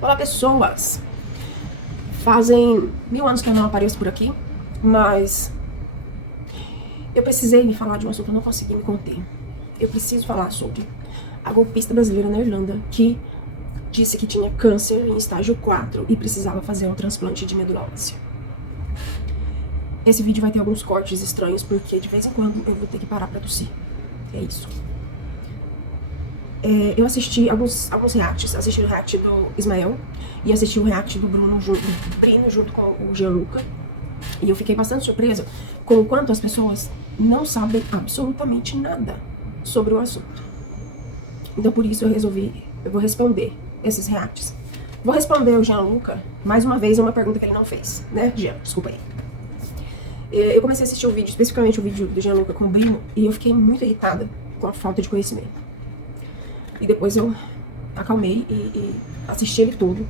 Olá, pessoas! Fazem 1000 anos que eu não apareço por aqui, mas eu precisei me falar de um assunto, eu não consegui me conter. Eu preciso falar sobre a golpista brasileira na Irlanda, que disse que tinha câncer em estágio 4 e precisava fazer um transplante de medula óssea. Esse vídeo vai ter alguns cortes estranhos, porque de vez em quando eu vou ter que parar pra tossir. É isso. Eu assisti alguns reacts. Assisti o react do Ismael e assisti o react do Brino junto com o Gianluca. E eu fiquei bastante surpresa com o quanto as pessoas não sabem absolutamente nada sobre o assunto. Então por isso eu vou responder esses reacts. Vou responder o Gianluca mais uma vez uma pergunta que ele não fez, né, Jean? Desculpa aí. Eu comecei a assistir o vídeo, especificamente o vídeo do Gianluca com o Brino, e eu fiquei muito irritada com a falta de conhecimento. E depois eu acalmei e assisti ele todo,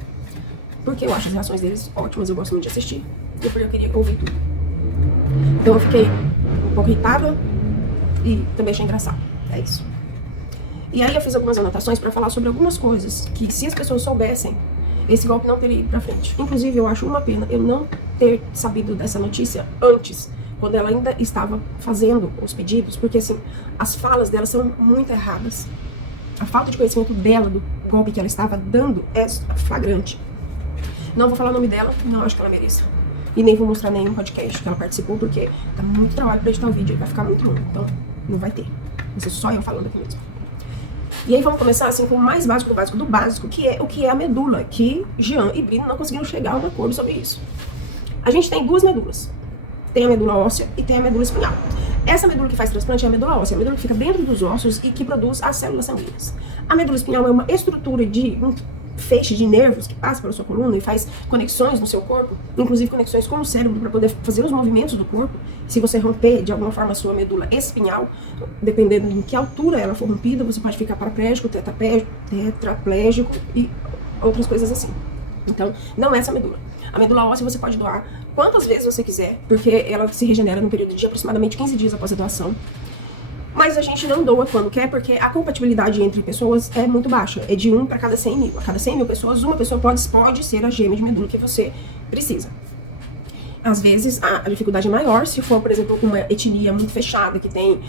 porque eu acho as reações deles ótimas, eu gosto muito de assistir, e porque eu queria ouvir tudo. Então eu fiquei um pouco irritada e também achei engraçado, é isso. E aí eu fiz algumas anotações pra falar sobre algumas coisas que, se as pessoas soubessem, esse golpe não teria ido pra frente. Inclusive, eu acho uma pena eu não ter sabido dessa notícia antes, quando ela ainda estava fazendo os pedidos, porque assim, as falas dela são muito erradas. A falta de conhecimento dela do golpe que ela estava dando é flagrante. Não vou falar o nome dela, não acho que ela mereça. E nem vou mostrar nenhum podcast que ela participou, porque tá muito trabalho pra editar o vídeo, vai ficar muito longo. Então, não vai ter. Vai ser só eu falando aqui mesmo. E aí vamos começar assim com o mais básico do básico, que é o que é a medula, que Jean e Brino não conseguiram chegar a um acordo sobre isso. A gente tem duas medulas. Tem a medula óssea e tem a medula espinhal. Essa medula que faz transplante é a medula óssea, a medula que fica dentro dos ossos e que produz as células sanguíneas. A medula espinhal é uma estrutura de um feixe de nervos que passa pela sua coluna e faz conexões no seu corpo, inclusive conexões com o cérebro para poder fazer os movimentos do corpo. Se você romper de alguma forma a sua medula espinhal, dependendo de que altura ela for rompida, você pode ficar paraplégico, tetraplégico e outras coisas assim. Então, não é essa medula. A medula óssea você pode doar quantas vezes você quiser, porque ela se regenera num período de aproximadamente 15 dias após a doação. Mas a gente não doa quando quer, porque a compatibilidade entre pessoas é muito baixa. É de 1 para cada 100 mil. A cada 100 mil pessoas, uma pessoa pode ser a gêmea de medula que você precisa. Às vezes, a dificuldade é maior se for, por exemplo, uma etnia muito fechada, que tem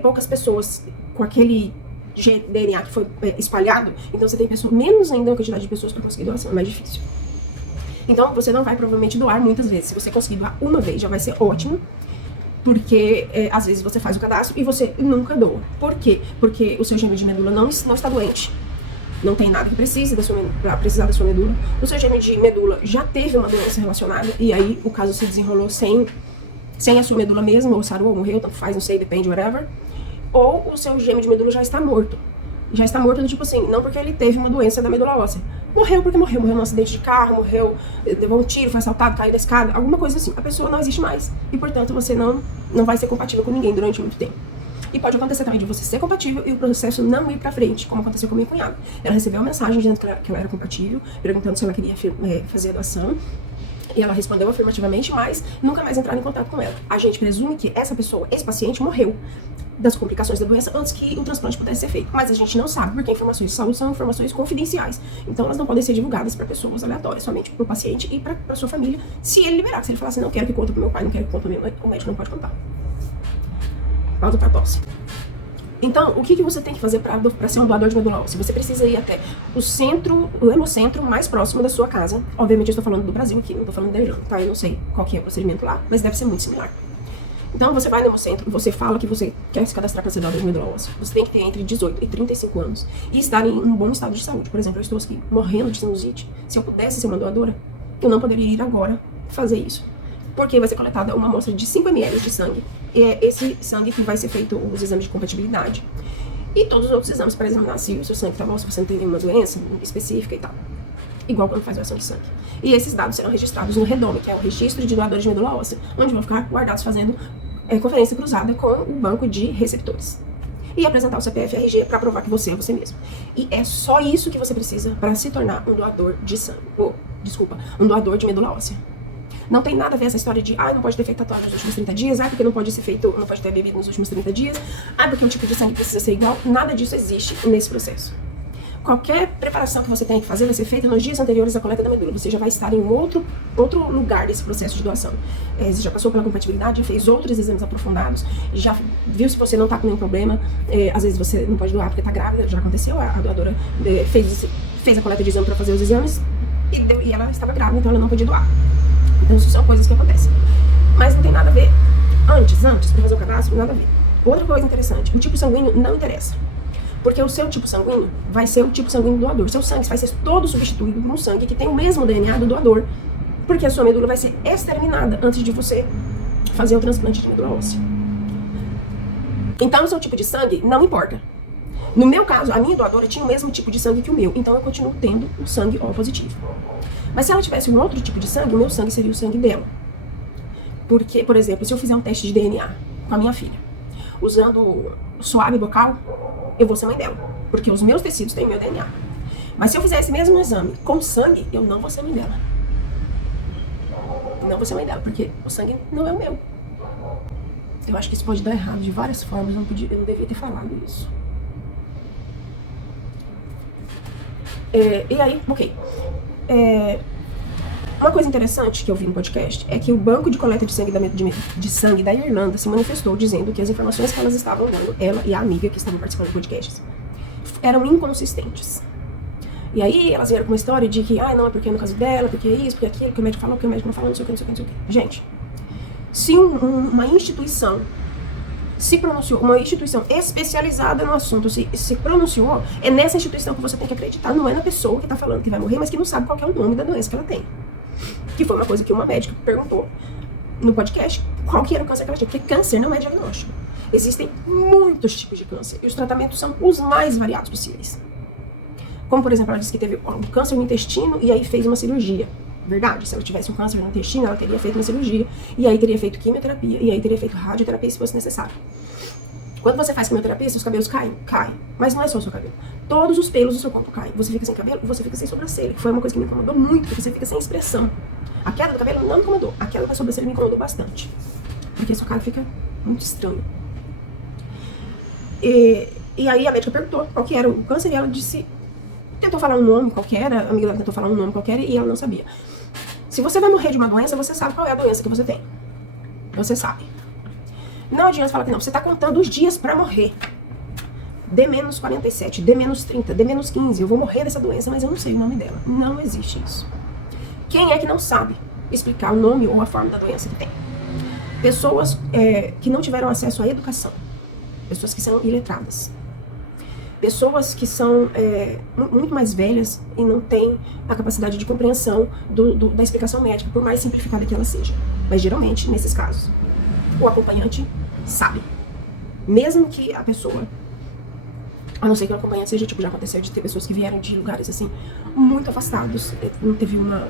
poucas pessoas com aquele DNA que foi espalhado. Então você tem menos ainda a quantidade de pessoas para conseguir doação, é mais difícil. Então você não vai provavelmente doar muitas vezes. Se você conseguir doar uma vez, já vai ser ótimo. Porque às vezes você faz o cadastro e você nunca doa. Por quê? Porque o seu gêmeo de medula não está doente. Não tem nada que precise para precisar da sua medula. O seu gêmeo de medula já teve uma doença relacionada e aí o caso se desenrolou sem a sua medula mesmo, ou sarou, ou morreu, tanto faz, não sei, depende, whatever. Ou o seu gêmeo de medula já está morto. Já está morto do tipo assim, não porque ele teve uma doença da medula óssea. Morreu porque morreu num acidente de carro, morreu, levou um tiro, foi assaltado, caiu da escada, alguma coisa assim. A pessoa não existe mais. E, portanto, você não vai ser compatível com ninguém durante muito tempo. E pode acontecer também de você ser compatível e o processo não ir pra frente, como aconteceu com a minha cunhada. Ela recebeu uma mensagem dizendo que ela era compatível, perguntando se ela queria fazer a doação. E ela respondeu afirmativamente, mas nunca mais entraram em contato com ela. A gente presume que essa pessoa, esse paciente, morreu das complicações da doença antes que o transplante pudesse ser feito. Mas a gente não sabe, porque informações de saúde são informações confidenciais. Então elas não podem ser divulgadas para pessoas aleatórias, somente para o paciente e para sua família, se ele liberar. Se ele falar assim, não quero que conta pro meu pai, não quero que conta pro meu mãe, o médico não pode contar. Pausa para tosse. Então, o que você tem que fazer para ser um doador de medula óssea? Você precisa ir até o hemocentro mais próximo da sua casa. Obviamente eu estou falando do Brasil aqui, não estou falando da Irlanda, tá? Eu não sei qual que é o procedimento lá, mas deve ser muito similar. Então você vai no hemocentro e você fala que você quer se cadastrar para ser doador de medula óssea. Você tem que ter entre 18 e 35 anos e estar em um bom estado de saúde. Por exemplo, eu estou aqui morrendo de sinusite. Se eu pudesse ser uma doadora, eu não poderia ir agora fazer isso. Porque vai ser coletada uma amostra de 5 ml de sangue. E é esse sangue que vai ser feito os exames de compatibilidade. E todos os outros exames para examinar se o seu sangue tá bom, se você não tem nenhuma doença específica e tal. Igual quando faz doação de sangue. E esses dados serão registrados no REDOME, que é o Registro de Doadores de Medula Óssea, onde vão ficar guardados fazendo conferência cruzada com o banco de receptores. E apresentar o CPF e RG para provar que você é você mesmo. E é só isso que você precisa para se tornar um doador de sangue. Um doador de medula óssea. Não tem nada a ver essa história de, não pode ter feito tatuagem nos últimos 30 dias, porque não pode ter bebido nos últimos 30 dias, porque o tipo de sangue precisa ser igual. Nada disso existe nesse processo. qualquer preparação que você tenha que fazer vai ser feita nos dias anteriores à coleta da medula. Você já vai estar em outro lugar desse processo de doação. Você já passou pela compatibilidade, fez outros exames aprofundados, já viu se você não está com nenhum problema. Às vezes você não pode doar porque está grávida, já aconteceu, a doadora fez a coleta de exame para fazer os exames e ela estava grávida, então ela não podia doar. Então isso são coisas que acontecem. Mas não tem nada a ver antes, para fazer o cadastro, nada a ver. Outra coisa interessante, o tipo sanguíneo não interessa. Porque o seu tipo sanguíneo vai ser o tipo sanguíneo do doador. Seu sangue vai ser todo substituído por um sangue que tem o mesmo DNA do doador. Porque a sua medula vai ser exterminada antes de você fazer o transplante de medula óssea. Então o seu tipo de sangue não importa. No meu caso, a minha doadora tinha o mesmo tipo de sangue que o meu. Então eu continuo tendo o sangue O positivo. Mas se ela tivesse um outro tipo de sangue, o meu sangue seria o sangue dela. Porque, por exemplo, se eu fizer um teste de DNA com a minha filha, usando suave bocal, eu vou ser mãe dela, porque os meus tecidos têm meu DNA. Mas se eu fizer esse mesmo exame com sangue, eu não vou ser mãe dela. Não vou ser mãe dela, porque o sangue não é o meu. Eu acho que isso pode dar errado de várias formas, eu não devia ter falado isso. E aí, ok. Uma coisa interessante que eu vi no podcast é que o banco de coleta de sangue da Irlanda se manifestou dizendo que as informações que elas estavam dando, ela e a amiga que estavam participando do podcast, eram inconsistentes. E aí elas vieram com uma história de que, não, é porque é no caso dela, porque é isso, porque é aquilo, que o médico falou, que o médico não falou, não sei o que, não sei o que, não sei o que. Gente, se uma instituição se pronunciou, uma instituição especializada no assunto se pronunciou, é nessa instituição que você tem que acreditar, não é na pessoa que tá falando que vai morrer, mas que não sabe qual é o nome da doença que ela tem. Que foi uma coisa que uma médica perguntou no podcast, qual que era o câncer que ela tinha, porque câncer não é diagnóstico. Existem muitos tipos de câncer, e os tratamentos são os mais variados possíveis. Como, por exemplo, ela disse que teve um câncer no intestino e aí fez uma cirurgia. Verdade, se ela tivesse um câncer no intestino, ela teria feito uma cirurgia, e aí teria feito quimioterapia, e aí teria feito radioterapia se fosse necessário. Quando você faz quimioterapia, seus cabelos caem. Mas não é só o seu cabelo. Todos os pelos do seu corpo caem. Você fica sem cabelo e você fica sem sobrancelha. Foi uma coisa que me incomodou muito, porque você fica sem expressão. A queda do cabelo não me incomodou. A queda da sobrancelha me incomodou bastante. Porque a sua cara fica muito estranha. E aí a médica perguntou qual que era o câncer e ela disse... Tentou falar um nome qualquer, a amiga dela tentou falar um nome qualquer e ela não sabia. Se você vai morrer de uma doença, você sabe qual é a doença que você tem. Você sabe. Não adianta falar que não. Você tá contando os dias pra morrer. D-47, D-30, D-15. Eu vou morrer dessa doença, mas eu não sei o nome dela. Não existe isso. Quem é que não sabe explicar o nome ou a forma da doença que tem? Pessoas que não tiveram acesso à educação. Pessoas que são iletradas. Pessoas que são muito mais velhas e não têm a capacidade de compreensão da explicação médica, por mais simplificada que ela seja. Mas geralmente, nesses casos, o acompanhante sabe. Mesmo que a pessoa, a não ser que o acompanhante seja, já aconteceu de ter pessoas que vieram de lugares assim, muito afastados. Não teve uma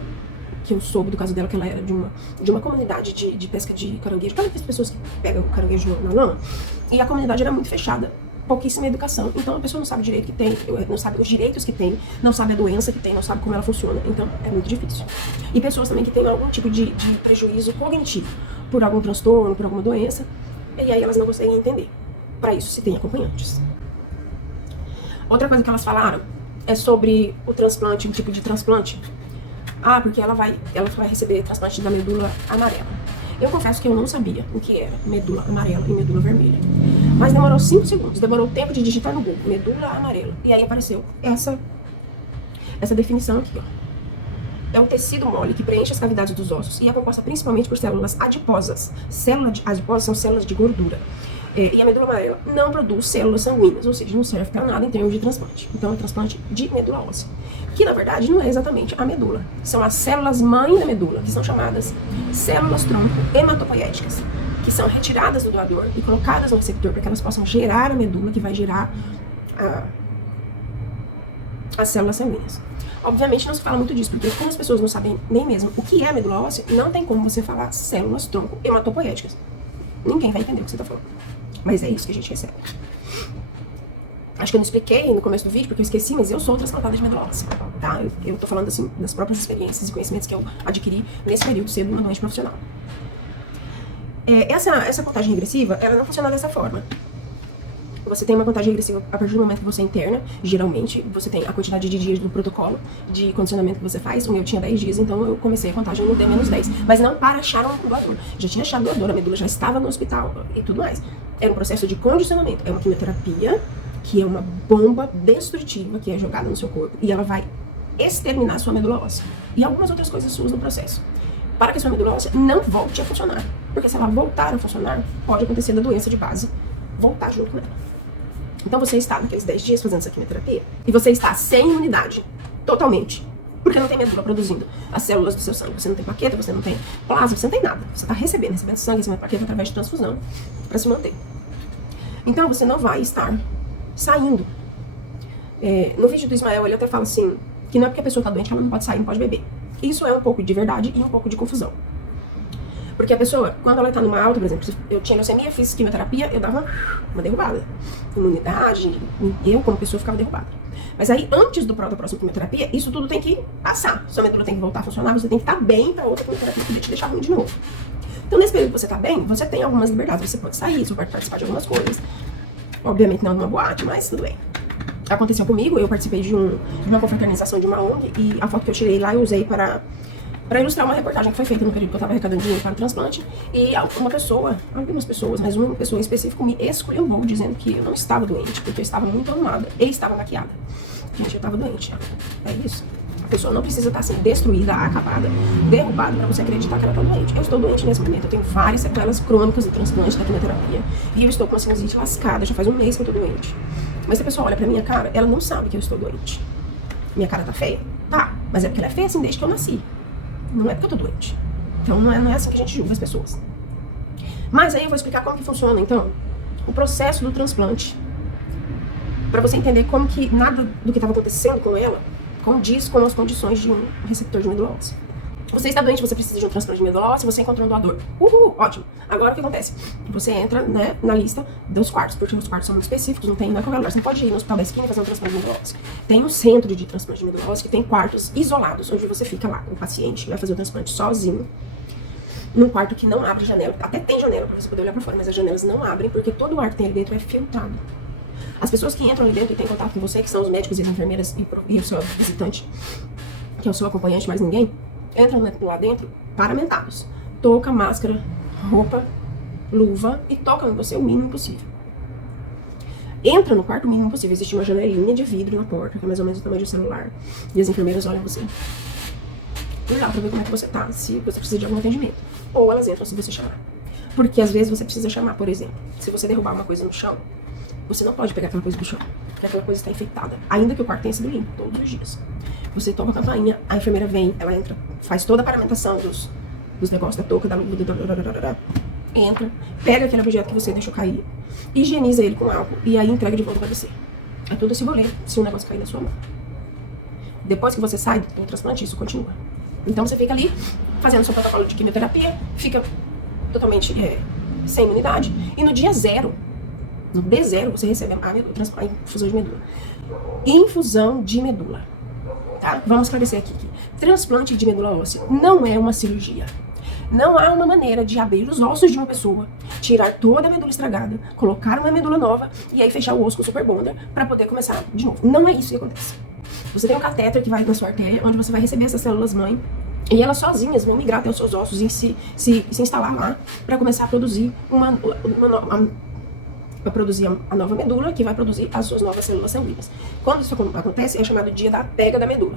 que eu soube do caso dela, que ela era de uma comunidade de pesca de caranguejo. Sabe aquelas pessoas que pegam o caranguejo na lama? E a comunidade era muito fechada. Pouquíssima educação, então a pessoa não sabe o direito que tem, não sabe os direitos que tem, não sabe a doença que tem, não sabe como ela funciona, então é muito difícil. E pessoas também que têm algum tipo de prejuízo cognitivo, por algum transtorno, por alguma doença, e aí elas não conseguem entender. Para isso se tem acompanhantes. Outra coisa que elas falaram é sobre o transplante, um tipo de transplante. Porque ela vai receber transplante da medula amarela. Eu confesso que eu não sabia o que era medula amarela e medula vermelha. Mas demorou 5 segundos, demorou o tempo de digitar no Google, medula amarela. E aí apareceu essa definição aqui, ó. É um tecido mole que preenche as cavidades dos ossos e é composta principalmente por células adiposas. Células adiposas são células de gordura. E a medula amarela não produz células sanguíneas, ou seja, não serve para nada em termos de transplante. Então é um transplante de medula óssea. Que na verdade não é exatamente a medula. São as células mãe da medula, que são chamadas células tronco hematopoéticas, que são retiradas do doador e colocadas no receptor para que elas possam gerar a medula, que vai gerar as células sanguíneas. Obviamente não se fala muito disso, porque como as pessoas não sabem nem mesmo o que é a medula óssea, não tem como você falar células tronco hematopoéticas. Ninguém vai entender o que você está falando. Mas é isso que a gente recebe. Acho que eu não expliquei no começo do vídeo, porque eu esqueci, mas eu sou transplantada de medula óssea, tá? Eu tô falando, assim, das próprias experiências e conhecimentos que eu adquiri nesse período sendo uma doente profissional. Essa contagem regressiva, ela não funciona dessa forma. Você tem uma contagem regressiva a partir do momento que você interna. Geralmente, você tem a quantidade de dias do protocolo de condicionamento que você faz. O meu tinha 10 dias, então eu comecei a contagem no D menos 10. Mas não para achar um doador. Já tinha achado doador, a medula já estava no hospital e tudo mais. Era um processo de condicionamento. É uma quimioterapia que é uma bomba destrutiva que é jogada no seu corpo. E ela vai exterminar a sua medula óssea. E algumas outras coisas suas no processo. Para que a sua medula óssea não volte a funcionar. Porque se ela voltar a funcionar, pode acontecer da doença de base voltar junto com ela. Então você está naqueles 10 dias fazendo essa quimioterapia e você está sem imunidade, totalmente. Porque não tem medula produzindo as células do seu sangue. Você não tem plaqueta, você não tem plasma, você não tem nada. Você está recebendo sangue, recebendo plaqueta através de transfusão para se manter. Então você não vai estar saindo. No vídeo do Ismael, ele até fala assim, que não é porque a pessoa está doente que ela não pode sair, não pode beber. Isso é um pouco de verdade e um pouco de confusão. Porque a pessoa, quando ela tá numa alta, por exemplo, se eu tinha leucemia, fiz quimioterapia, eu dava uma derrubada. Imunidade, eu como pessoa ficava derrubada. Mas aí, antes da próxima quimioterapia, isso tudo tem que passar. Sua medula tem que voltar a funcionar, você tem que estar bem pra outra quimioterapia poder te deixar ruim de novo. Então, nesse período que você tá bem, você tem algumas liberdades. Você pode sair, você pode participar de algumas coisas. Obviamente não numa boate, mas tudo bem. Aconteceu comigo, eu participei de uma confraternização de uma ONG e a foto que eu tirei lá eu usei para ilustrar uma reportagem que foi feita no período que eu estava arrecadando dinheiro para o transplante. E algumas pessoas, mas uma pessoa em específico me esculhambou dizendo que eu não estava doente, porque eu estava muito arrumada e estava maquiada. Gente, eu estava doente. É isso. A pessoa não precisa estar assim, destruída, acabada, derrubada para você acreditar que ela está doente. Eu estou doente nesse momento. Eu tenho várias sequelas crônicas do transplante da quimioterapia. E eu estou com a sinusite lascada. Já faz um mês que eu estou doente. Mas se a pessoa olha pra minha cara, ela não sabe que eu estou doente. Minha cara tá feia? Tá. Mas é porque ela é feia assim desde que eu nasci. Não é porque eu tô doente. Então não é assim que a gente julga as pessoas. Mas aí eu vou explicar como que funciona, então, o processo do transplante. Pra você entender como que nada do que estava acontecendo com ela condiz com as condições de um receptor de medula óssea. Você está doente, você precisa de um transplante de medula óssea, você encontrou um doador. Ótimo. Agora o que acontece? Você entra, né, na lista dos quartos, porque os quartos são muito específicos, não é qualquer lugar. Você não pode ir no hospital da esquina e fazer um transplante de medula óssea. Tem um centro de transplante de medula óssea que tem quartos isolados, onde você fica lá, o paciente vai fazer o transplante sozinho, num quarto que não abre janela. Até tem janela para você poder olhar para fora, mas as janelas não abrem, porque todo o ar que tem ali dentro é filtrado. As pessoas que entram ali dentro e têm contato com você, que são os médicos e as enfermeiras e o seu visitante, que é o seu acompanhante, mais ninguém, entram lá dentro paramentados. Touca, máscara, roupa, luva e tocam em você o mínimo possível. Entra no quarto o mínimo possível. Existe uma janelinha de vidro na porta, que é mais ou menos o tamanho de um celular. E as enfermeiras olham você. E lá pra ver como é que você tá, se você precisa de algum atendimento. Ou elas entram se você chamar. Porque às vezes você precisa chamar, por exemplo, se você derrubar uma coisa no chão, você não pode pegar aquela coisa do chão, porque aquela coisa está infectada. Ainda que o quarto tenha sido limpo todos os dias. Você toca a campainha, a enfermeira vem, ela entra, faz toda a paramentação dos negócios da touca, da luva, entra, pega aquele objeto que você deixou cair, higieniza ele com álcool e aí entrega de volta pra você. É tudo esse rolê se um negócio cair na sua mão. Depois que você sai do transplante, isso continua. Então você fica ali, fazendo seu protocolo de quimioterapia, fica totalmente sem imunidade, e no dia zero, no D0, você recebe a infusão de medula. Infusão de medula. Tá? Vamos esclarecer aqui que transplante de medula óssea não é uma cirurgia. Não há uma maneira de abrir os ossos de uma pessoa, tirar toda a medula estragada, colocar uma medula nova e aí fechar o osso com super bonder para poder começar de novo. Não é isso que acontece. Você tem um catéter que vai na sua artéria, onde você vai receber essas células mãe e elas sozinhas vão migrar até os seus ossos e se instalar lá para começar a produzir para produzir a nova medula, que vai produzir as suas novas células sanguíneas. Quando isso acontece, é chamado dia da pega da medula.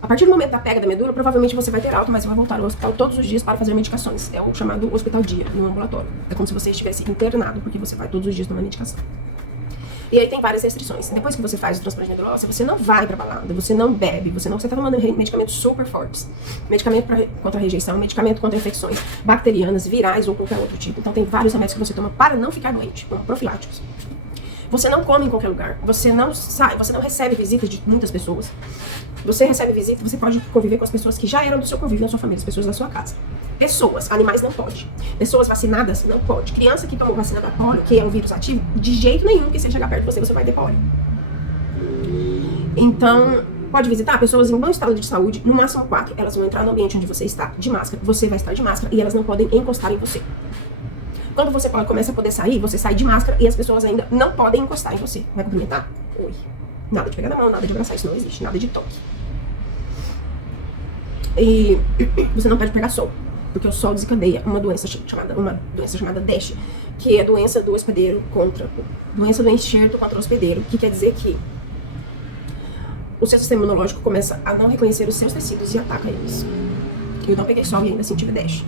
A partir do momento da pega da medula, provavelmente você vai ter alta, mas você vai voltar ao hospital todos os dias para fazer medicações. É o chamado hospital dia, no ambulatório. É como se você estivesse internado, porque você vai todos os dias tomar medicação. E aí tem várias restrições. Depois que você faz o transplante de medula óssea, você não vai pra balada, você não bebe, você tá tomando medicamentos super fortes. Medicamento contra rejeição, medicamento contra infecções bacterianas, virais ou qualquer outro tipo. Então tem vários remédios que você toma para não ficar doente, como profiláticos. Você não come em qualquer lugar, você não sai, você não recebe visitas de muitas pessoas. Você recebe visita, você pode conviver com as pessoas que já eram do seu convívio na sua família, as pessoas da sua casa. Pessoas, animais não pode. Pessoas vacinadas não pode. Criança que tomou vacina da polio, que é um vírus ativo, de jeito nenhum que você chegar perto de você vai ter polio. Então, pode visitar pessoas em bom estado de saúde, no máximo 4. Elas vão entrar no ambiente onde você está de máscara, você vai estar de máscara e elas não podem encostar em você. Quando você começa a poder sair, você sai de máscara e as pessoas ainda não podem encostar em você. Vai cumprimentar? Oi. Nada de pegar na mão, nada de abraçar, isso não existe, nada de toque. E você não pode pegar sol, porque o sol desencadeia uma doença chamada DASH, que é a doença do hospedeiro doença do enxerto contra o hospedeiro, que quer dizer que o seu sistema imunológico começa a não reconhecer os seus tecidos e ataca eles. Eu não peguei sol e ainda assim tive DASH.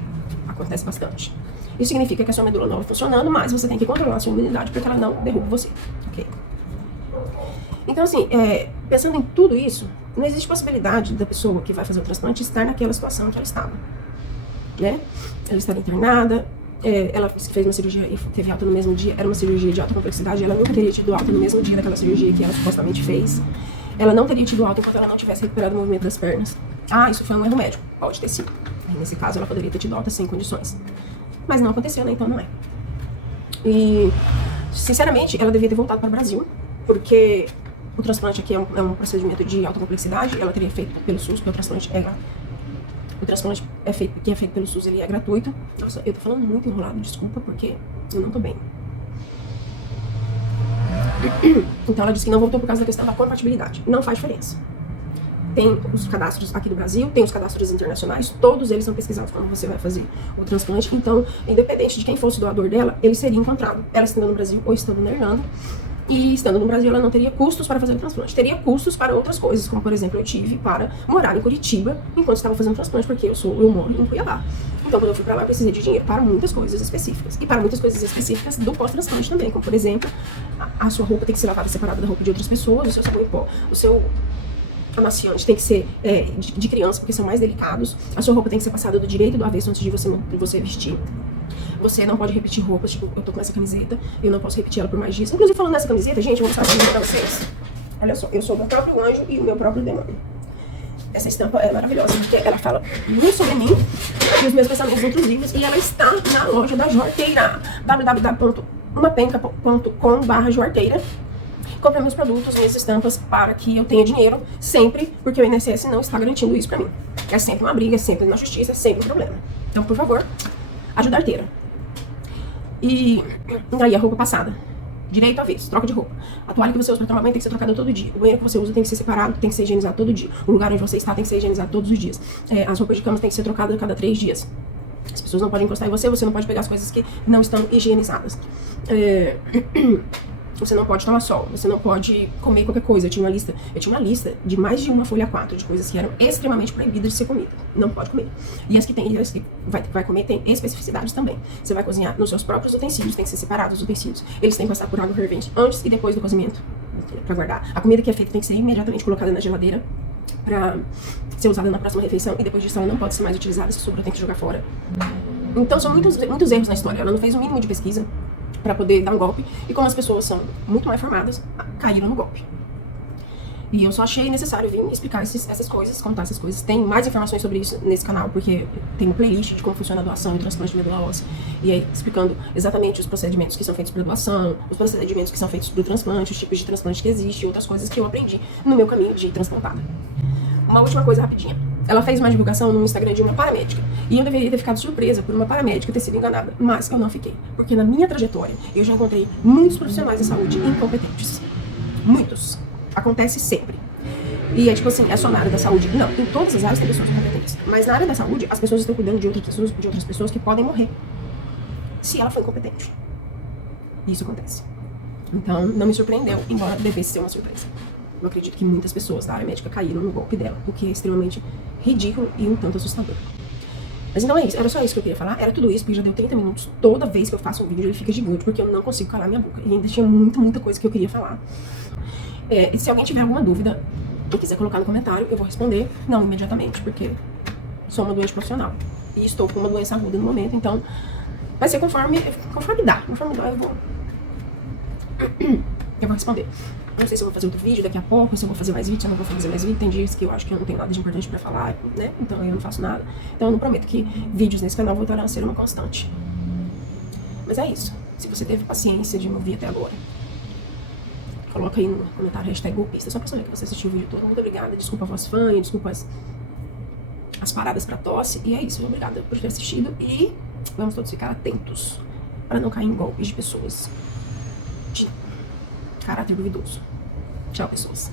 Acontece bastante. Isso significa que a sua medula não está funcionando, mas você tem que controlar a sua imunidade para que ela não derrube você. Ok? Então, assim, pensando em tudo isso, não existe possibilidade da pessoa que vai fazer o transplante estar naquela situação que ela estava. Né? Ela estava internada, ela fez uma cirurgia e teve alta no mesmo dia, era uma cirurgia de alta complexidade, ela nunca teria tido alta no mesmo dia daquela cirurgia que ela supostamente fez. Ela não teria tido alta enquanto ela não tivesse recuperado o movimento das pernas. Ah, isso foi um erro médico. Pode ter sido. Nesse caso, ela poderia ter tido alta sem condições. Mas não aconteceu, né? Então não é. E, sinceramente, ela devia ter voltado para o Brasil, porque o transplante aqui é um procedimento de alta complexidade. Ela teria feito pelo SUS, porque o transplante que é feito pelo SUS, ele é gratuito. Nossa, eu tô falando muito enrolado, desculpa, porque eu não tô bem. Então ela disse que não voltou por causa da questão da compatibilidade. Não faz diferença. Tem os cadastros aqui do Brasil, tem os cadastros internacionais, todos eles são pesquisados quando você vai fazer o transplante. Então, independente de quem fosse o doador dela, ele seria encontrado, ela estando no Brasil ou estando na Irlanda. E estando no Brasil, ela não teria custos para fazer o transplante. Teria custos para outras coisas, como por exemplo, eu tive para morar em Curitiba enquanto estava fazendo o transplante, porque eu moro em Cuiabá. Então, quando eu fui para lá, eu precisei de dinheiro para muitas coisas específicas. E para muitas coisas específicas do pós-transplante também, como por exemplo, a sua roupa tem que ser lavada separada da roupa de outras pessoas, o seu sabão em pó, o seu amaciante tem que ser de criança, porque são mais delicados. A sua roupa tem que ser passada do direito e do avesso antes de você vestir. Você não pode repetir roupas, tipo, eu tô com essa camiseta, eu não posso repetir ela por mais dias. Inclusive, falando nessa camiseta, gente, eu vou mostrar uma coisa pra vocês. Olha só, eu sou o meu próprio anjo e o meu próprio demônio. Essa estampa é maravilhosa, porque ela fala muito sobre mim e os meus pensamentos intrusivos, e ela está na loja da Joarteira, www.umapenca.com/joarteira. Comprei meus produtos, minhas estampas, para que eu tenha dinheiro sempre, porque o INSS não está garantindo isso pra mim. É sempre uma briga, é sempre na justiça, é sempre um problema. Então, por favor, ajuda a arteira. E daí a roupa passada. Direito a vez, troca de roupa. A toalha que você usa para tomar banho tem que ser trocada todo dia. O banheiro que você usa tem que ser separado, tem que ser higienizado todo dia. O lugar onde você está tem que ser higienizado todos os dias. As roupas de cama tem que ser trocadas a cada 3 dias. As pessoas não podem encostar em você, você não pode pegar as coisas que não estão higienizadas. Você não pode tomar sol, você não pode comer qualquer coisa. Eu tinha uma lista de mais de uma folha A4 de coisas que eram extremamente proibidas de ser comida. Não pode comer. E as que vai comer tem especificidades também. Você vai cozinhar nos seus próprios utensílios, tem que ser separados os utensílios. Eles têm que passar por água fervente antes e depois do cozimento, para guardar. A comida que é feita tem que ser imediatamente colocada na geladeira para ser usada na próxima refeição, e depois disso ela não pode ser mais utilizada, se sobrou tem que jogar fora. Então são muitos erros na história. Ela não fez o mínimo de pesquisa para poder dar um golpe, e como as pessoas são muito mais formadas, caíram no golpe. E eu só achei necessário vir explicar essas coisas, contar essas coisas. Tem mais informações sobre isso nesse canal, porque tem uma playlist de como funciona a doação e o transplante de medula óssea, e aí explicando exatamente os procedimentos que são feitos para doação, os procedimentos que são feitos para o transplante, os tipos de transplante que existem, e outras coisas que eu aprendi no meu caminho de transplantada. Uma última coisa rapidinha. Ela fez uma divulgação no Instagram de uma paramédica. E eu deveria ter ficado surpresa por uma paramédica ter sido enganada. Mas eu não fiquei. Porque na minha trajetória, eu já encontrei muitos profissionais da saúde incompetentes. Muitos. Acontece sempre. E é tipo assim, é só na área da saúde. Não, em todas as áreas tem pessoas incompetentes. Mas na área da saúde, as pessoas estão cuidando de outras pessoas que podem morrer se ela for incompetente. E isso acontece. Então, não me surpreendeu, embora devesse ser uma surpresa. Eu acredito que muitas pessoas da área médica caíram no golpe dela, o que é extremamente ridículo e um tanto assustador. Mas então é isso, era só isso que eu queria falar, era tudo isso, porque já deu 30 minutos. Toda vez que eu faço um vídeo ele fica gigante, porque eu não consigo calar minha boca. E ainda tinha muita coisa que eu queria falar. E se alguém tiver alguma dúvida e quiser colocar no comentário, eu vou responder, não imediatamente, porque sou uma doente profissional. E estou com uma doença aguda no momento, então vai ser conforme dá. Conforme dá, eu vou responder. Não sei se eu vou fazer outro vídeo daqui a pouco, se eu vou fazer mais vídeos, se eu não vou fazer mais vídeos. Tem dias que eu acho que eu não tenho nada de importante pra falar, né? Então eu não faço nada. Então eu não prometo que vídeos nesse canal voltarão a ser uma constante. Mas é isso. Se você teve paciência de me ouvir até agora, coloca aí no comentário #golpista, só pra saber que você assistiu o vídeo todo. Muito obrigada, desculpa a voz fanha, desculpa as paradas pra tosse. E é isso, obrigada por ter assistido e vamos todos ficar atentos. para não cair em golpes de pessoas de caráter duvidoso. Tchau, pessoas.